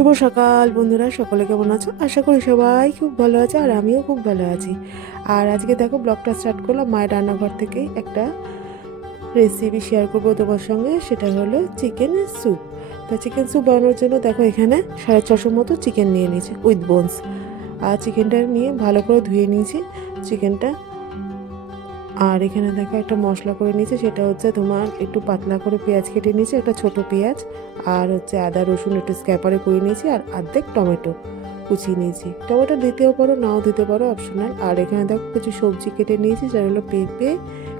শুভ সকাল বন্ধুরা, সকলে কেমন আছো? আশা করি সবাই খুব ভালো আছে, আর আমিও খুব ভালো আছি। আর আজকে দেখো ব্লগটা স্টার্ট করলাম মায়ের রান্নাঘর থেকেই। একটা রেসিপি শেয়ার করবো তোমার সঙ্গে, সেটা হলো চিকেন স্যুপ। তো চিকেন স্যুপ বানানোর জন্য দেখো এখানে 450 মতো চিকেন নিয়ে নিয়েছি উইথ বোনস। আর চিকেনটা নিয়ে ভালো করে ধুয়ে নিয়েছি চিকেনটা। আর এখানে দেখো একটা মশলা করে নিয়েছি, সেটা হচ্ছে তোমার একটু পাতলা করে পেঁয়াজ কেটে নিয়েছি, একটা ছোট পেঁয়াজ, আর হচ্ছে আদা রসুন একটু স্ক্যাপারে করে নিয়েছি, আর অর্ধেক টমেটো কুচিয়ে নিয়েছি। টমেটো দিতেও পারো, নাও দিতে পারো, অপশনাল। আর এখানে দেখো কিছু সবজি কেটে নিয়েছি, যার হলো পেঁপে,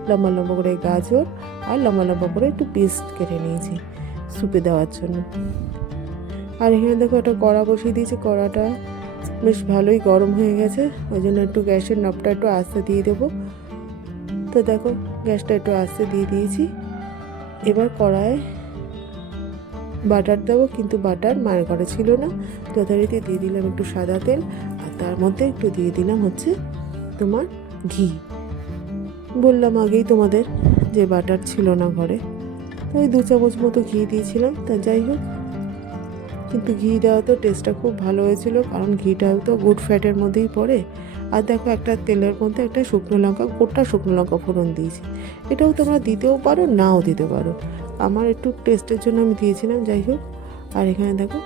লম্বা লম্বা করে গাজর, আর লম্বা লম্বা করে একটু পেস্ট কেটে নিয়েছি স্যুপে দেওয়ার জন্য। আর এখানে দেখো একটা কড়া বসিয়ে দিয়েছি, কড়াটা বেশ ভালোই গরম হয়ে গেছে, ওই জন্য একটু গ্যাসের নবটা একটু আস্তে দিয়ে দেবো। তো দেখো গ্যাসটা একটু আস্তে দিয়ে দিয়েছি। এবার কড়ায় বাটার দেবো, কিন্তু বাটার মায়ের ঘরে ছিল না, যথারীতি দিয়ে দিলাম একটু সাদা তেল, আর তার মধ্যে একটু দিয়ে দিলাম হচ্ছে তোমার ঘি। বললাম আগেই তোমাদের যে বাটার ছিল না ঘরে, ওই 2 চামচ মতো ঘি দিয়েছিলাম। তা যাই হোক, কিন্তু ঘি দেওয়া তো টেস্টটা খুব ভালো হয়েছিল, কারণ ঘিটাও তো গুড ফ্যাটের মধ্যেই পড়ে। আর দেখো একটা তেলের মধ্যে একটা শুকনো লঙ্কা, গোটা শুকনো লঙ্কা ফোড়ন দিয়েছি। এটাও তোমরা দিতেও পারো, নাও দিতে পারো, আমার একটু টেস্টের জন্য আমি দিয়েছিলাম। যাই হোক, আর এখানে দেখো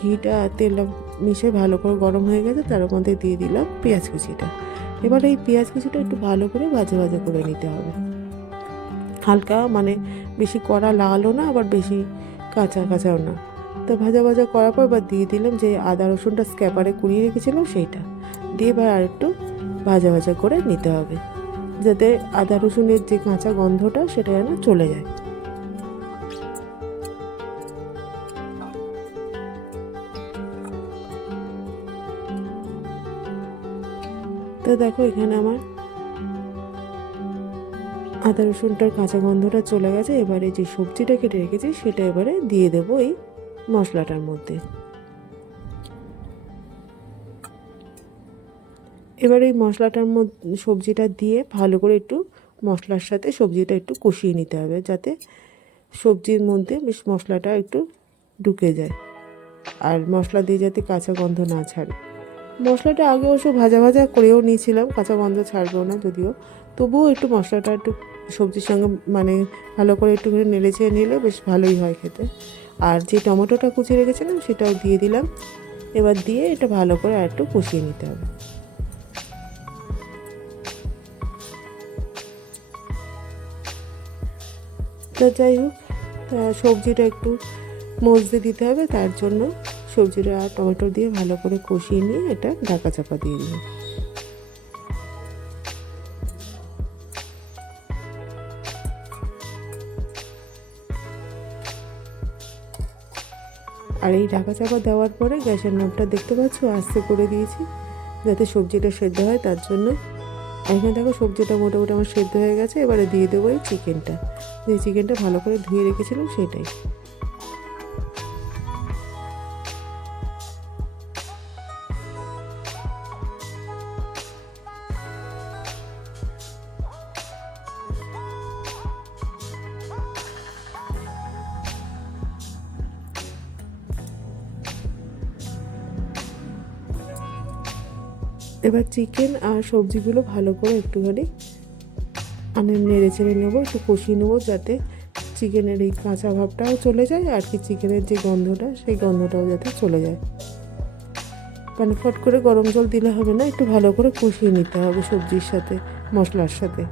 ঘিটা তেলটা মিশে ভালো করে গরম হয়ে গেছে, তার মধ্যে দিয়ে দিলাম পেঁয়াজ কুচিটা। এবার এই পেঁয়াজ কুচিটা একটু ভালো করে ভাজা ভাজা করে নিতে হবে, হালকা, মানে বেশি কড়া লালও না, আবার বেশি কাঁচা কাঁচাও না। তো ভাজা ভাজা করার পর এবার দিয়ে দিলাম যে আদা রসুনটা স্ক্যাপারে কুড়িয়ে রেখেছিলাম, সেইটা দিয়ে এবার আর একটু ভাজা ভাজা করে নিতে হবে, যাতে আদা রসুনের যে কাঁচা গন্ধটা সেটা যেন চলে যায়। তো দেখো এখানে আমার আদা রসুনটার কাঁচা গন্ধটা চলে গেছে। এবারে যে সবজিটা কেটে রেখেছি সেটা এবারে দিয়ে দেবো এই মশলাটার মধ্যে। এবার এই মশলাটার মধ্যে সবজিটা দিয়ে ভালো করে একটু মশলার সাথে সবজিটা একটু কষিয়ে নিতে হবে, যাতে সবজির মধ্যে বেশ মশলাটা একটু ঢুকে যায়, আর মশলা দিয়ে যাতে কাঁচা গন্ধ না ছাড়ে। মশলাটা আগে অবশ্য ভাজা ভাজা করেও নিয়েছিলাম, কাঁচা গন্ধ ছাড়বেও না যদিও, তবুও একটু মশলাটা একটু সবজির সঙ্গে মানে ভালো করে একটু নেড়ে চেড়ে নিলে বেশ ভালোই হয় খেতে। আর যে টমেটোটা কুচিয়ে রেখেছিলাম সেটাও দিয়ে দিলাম। এবার দিয়ে এটা ভালো করে আর একটু কষিয়ে নিতে হবে। তো যাই হোক, সবজিটা একটু মজতে দিতে হবে, তার জন্য সবজিটা আর টমেটো দিয়ে ভালো করে কষিয়ে নিয়ে এটা ঢাকা চাপা দিয়ে দিলাম। আর এই ঢাকা চাপা দেওয়ার পরে গ্যাসের নবটা দেখতে পাচ্ছ আস্তে করে দিয়েছি, যাতে সবজিটা সেদ্ধ হয় তার জন্য। এখানে দেখো সবজিটা মোটামুটি আমার সেদ্ধ হয়ে গেছে। এবারে দিয়ে দেবো এই চিকেনটা, যে চিকেনটা ভালো করে ধুয়ে রেখেছিলাম সেটাই। এবার চিকেন আর সবজিগুলো ভালো করে একটুখানি নেড়ে চেড়ে নেবো, একটু কষিয়ে নেবো, যাতে চিকেনের এই কাঁচা ভাবটাও চলে যায়, আর কি চিকেনের যে গন্ধটা সেই গন্ধটাও যাতে চলে যায়। মানে ফট করে গরম জল দিলে হবে না, একটু ভালো করে কষিয়ে নিতে হবে সবজির সাথে, মশলার সাথে।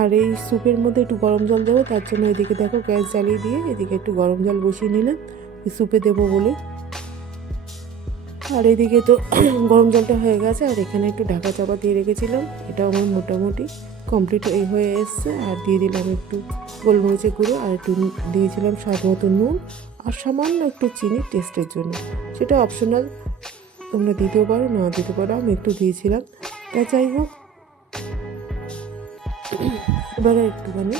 আর এই স্যুপের মধ্যে একটু গরম জল দেবো, তার জন্য এদিকে দেখো গ্যাস জ্বালিয়ে দিয়ে এদিকে একটু গরম জল বসিয়ে নিলাম স্যুপে দেবো বলে। আর এদিকে তো গরম জলটা হয়ে গেছে, আর এখানে একটু ঢাকা চাপা দিয়ে রেখেছিলাম, এটা আমার মোটামুটি কমপ্লিট হয়ে এসছে। আর দিয়ে দিলাম একটু গোলমরিচের গুঁড়ো, আর একটু দিয়েছিলাম স্বাদ মতো নুন, আর সামান্য একটু চিনি টেস্টের জন্য, সেটা অপশনাল, তোমরা দিতেও পারো না দিতে পারো, আমি একটু দিয়েছিলাম। তা যাই হোক, এবারে একটুখানি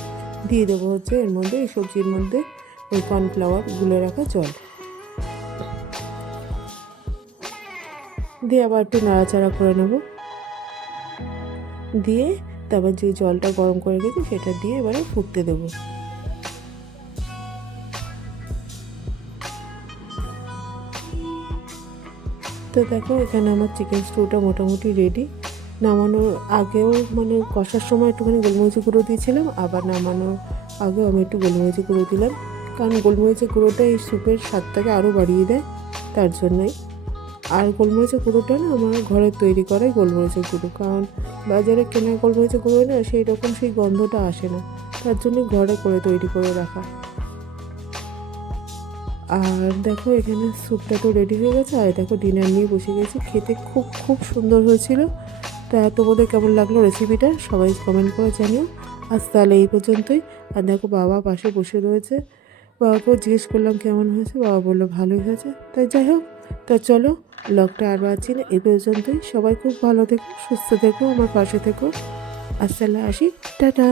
দিয়ে দেবো হচ্ছে এর মধ্যে, এই সবজির মধ্যে ওই কর্নফ্লাওয়ার গুলে রাখা জল দিয়ে আবার একটু নাড়াচাড়া করে নেব। দিয়ে তারপর যে জলটা গরম করে গেছি সেটা দিয়ে এবারে ফুটতে দেবো। তো দেখো এখানে আমার চিকেন স্টুটা মোটামুটি রেডি। নামানোর আগেও মানে কষার সময় একটুখানি গোলমরিচের গুঁড়ো দিয়েছিলাম, আবার নামানোর আগেও আমি একটু গোলমরিচের গুঁড়ো দিলাম, কারণ গোলমরিচের গুঁড়োটা এই স্যুপের স্বাদটাকে আরও বাড়িয়ে দেয়, তার জন্যই। আর গোলমরিচের গুঁড়োটা না আমার ঘরে তৈরি করাই গোলমরিচের গুঁড়ো, কারণ বাজারে কেনা গোলমরিচের গুঁড়ো না সেই রকম সেই গন্ধটা আসে না, তার জন্য ঘরে করে তৈরি করে রাখা। আর দেখো এখানে স্যুপটা তো রেডি হয়ে গেছে, আর দেখো ডিনার নিয়ে বসে গেছি, খেতে খুব খুব সুন্দর হয়েছিল। তা তোমাদের কেমন লাগলো রেসিপিটা সবাই কমেন্ট করে জানিও। আজ তাহলে এই পর্যন্তই। আর দেখো বাবা পাশে বসে রয়েছে, বাবাকেও জিজ্ঞেস করলাম কেমন হয়েছে, বাবা বললো ভালোই হয়েছে। তাই যাই হোক, তা চলো ব্লগটা আর বাড়ছি না, এই পর্যন্তই। সবাই খুব ভালো থেকো, সুস্থ থেকো, আমার পাশে থেকো। আজ তাহলে আসি, টাটা।